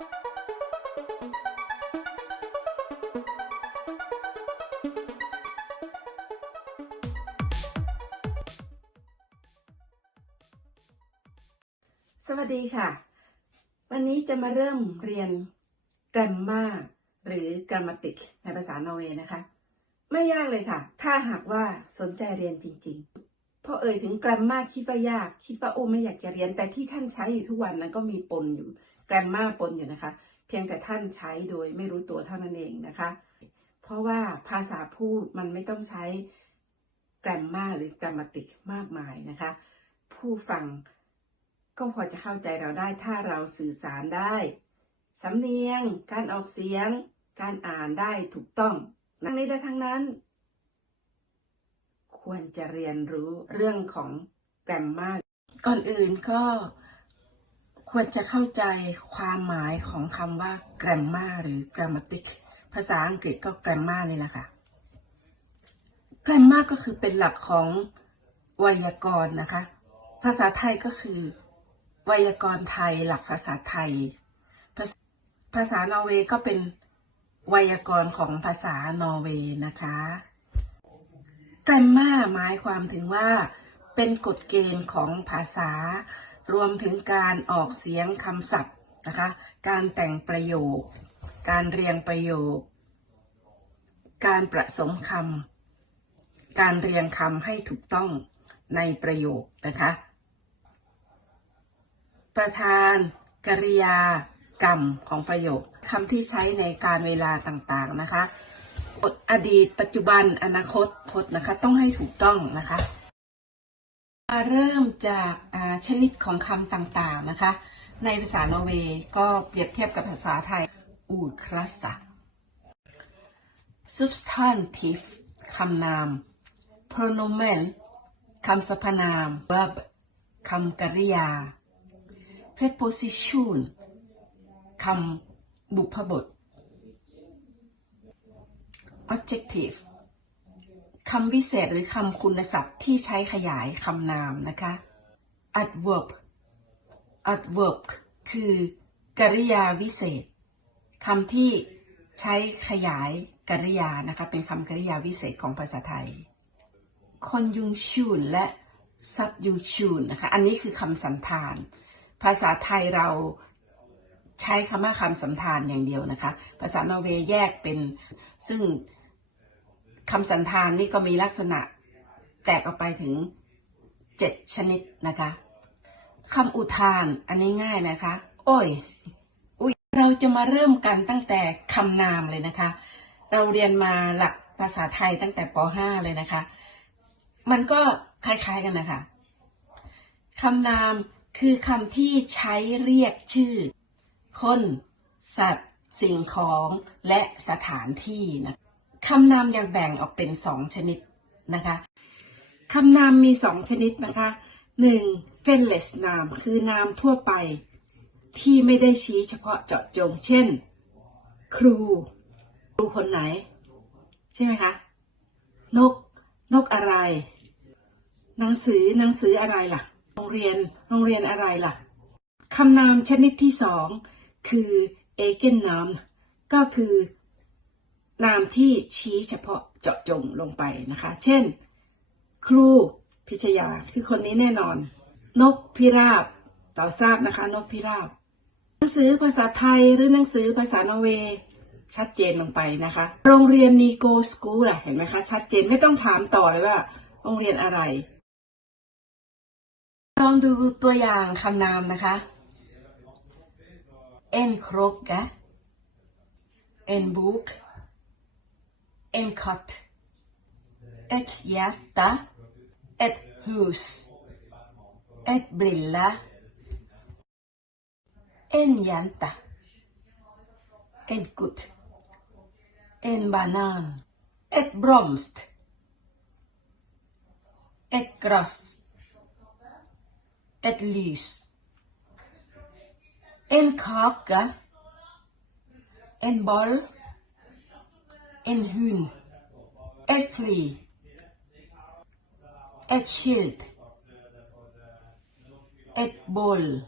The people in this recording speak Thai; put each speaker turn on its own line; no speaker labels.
สวัสดีค่ะ วันนี้จะมาเริ่มเรียน grammar หรือ grammatic ในภาษานอร์เวย์นะคะ ไม่ยากเลยค่ะ ถ้าหากว่าสนใจเรียนจริงๆพอเอ่ยถึง grammar คิดว่ายากคิดว่าโอ้ไม่อยากจะเรียนแต่ที่ท่านใช้อยู่ทุกวันนั้นก็มีปนอยู่ grammar ปนอยู่นะคะ เพียงแต่ท่านใช้โดยไม่รู้ตัวเท่านั้นเองนะคะ เพราะว่าภาษาพูดมันไม่ต้องใช้ grammar หรือ grammatic มากมายนะคะ ผู้ฟังก็พอจะเข้าใจเราได้ถ้าเราสื่อสารได้ สำเนียง การออกเสียง การอ่านได้ถูกต้องทั้งนี้และทั้งนั้น ควรจะเรียนรู้เรื่องของแกรมมาก่อนอื่นก็ ควรจะเข้าใจความหมายของคำว่า grammar หรือ grammatic ภาษาอังกฤษก็ grammar นี่แหละค่ะ grammar ก็คือเป็นหลักของไวยากรณ์นะคะ ภาษาไทยก็คือ ไวยากรณ์ไทย หลักภาษาไทย ภาษาภาษานอร์เวย์ก็เป็นไวยากรณ์ของภาษานอร์เวย์นะคะแกรมมาหมายความถึงว่า เป็นกฎเกณฑ์ของภาษา รวมถึงการออกเสียงคำศัพท์นะคะ การแต่งประโยค การเรียงประโยค การประสมคำ การเรียงคำให้ถูกต้องในประโยคนะคะ ประธานกริยากรรมของประโยคคำที่ใช้ในการเวลาต่างๆนะคะอดีตปัจจุบันอนาคตพจน์นะคะ ต้องให้ถูกต้องนะคะ มาเริ่มจากชนิดของคำต่างๆนะคะ ในภาษานอร์เวย์ก็เปรียบเทียบกับภาษาไทย อูดครัสะ substantive คำนาม pronomen คำสรรพนาม verb คำกริยา preposition คำบุพบท adjective คำวิเศษหรือคำคุณศัพท์ที่ใช้ขยายคำนามนะคะ adverb adverb คือกริยาวิเศษคำที่ใช้ขยายกริยานะคะ เป็นคำกริยาวิเศษของภาษาไทย conjunction และ subjunction นะคะ อันนี้คือคำสันธาน ภาษาไทยเราใช้คำว่าคำสันธานอย่างเดียวนะคะ ภาษานอร์เวย์แยกเป็นซึ่ง คำสันธานนี่ก็มีลักษณะแตกออกไปถึงเจ็ดชนิดนะคะคำอุทานอันนี้ง่ายนะคะ โอ้ย อุ้ย เราจะมาเริ่มกันตั้งแต่คำนามเลยนะคะ เราเรียนมาหลักภาษาไทยตั้งแต่ป .5 เลยนะคะ มันก็คล้ายๆกันนะคะคำนามคือคำที่ใช้เรียกชื่อ คน สัตว์ สิ่งของ และสถานที่นะ คำนามยังแบ่งออกเป็นสองชนิดนะคะคำนามมีสองชนิดนะคะหนึ่ง fearless นามคือนามทั่วไป ที่ไม่ได้ชี้เฉพาะเจาะจง เช่น ครู ครูคนไหน ใช่ไหมคะ นก นกอะไร หนังสือหนังสืออะไรล่ะ โรงเรียนโรงเรียนอะไรล่ะคำนามชนิดที่สองคือเอเกนนามก็คือ นามที่ชี้เฉพาะเจาะจงลงไปนะคะ เช่น ครูพิชยาคือคนนี้แน่นอน นกพิราบต่อทราบนะคะ นกพิราบ หนังสือภาษาไทยหรือหนังสือภาษานอร์เวย์ชัดเจนลงไปนะคะ โรงเรียนนีโกสกูล่ะเห็นไหมคะ ชัดเจนไม่ต้องถามต่อเลยว่า โรงเรียนอะไร ลองดูตัวอย่างคำนามนะคะ en kråka, en bok, en katt, ett hjärta, ett hus, ett brille, en jente, en gutt, en banan, ett blomst, ett gras, ett lys. En kake. En boll. En hund. Et fly. Et skilt. Et boll.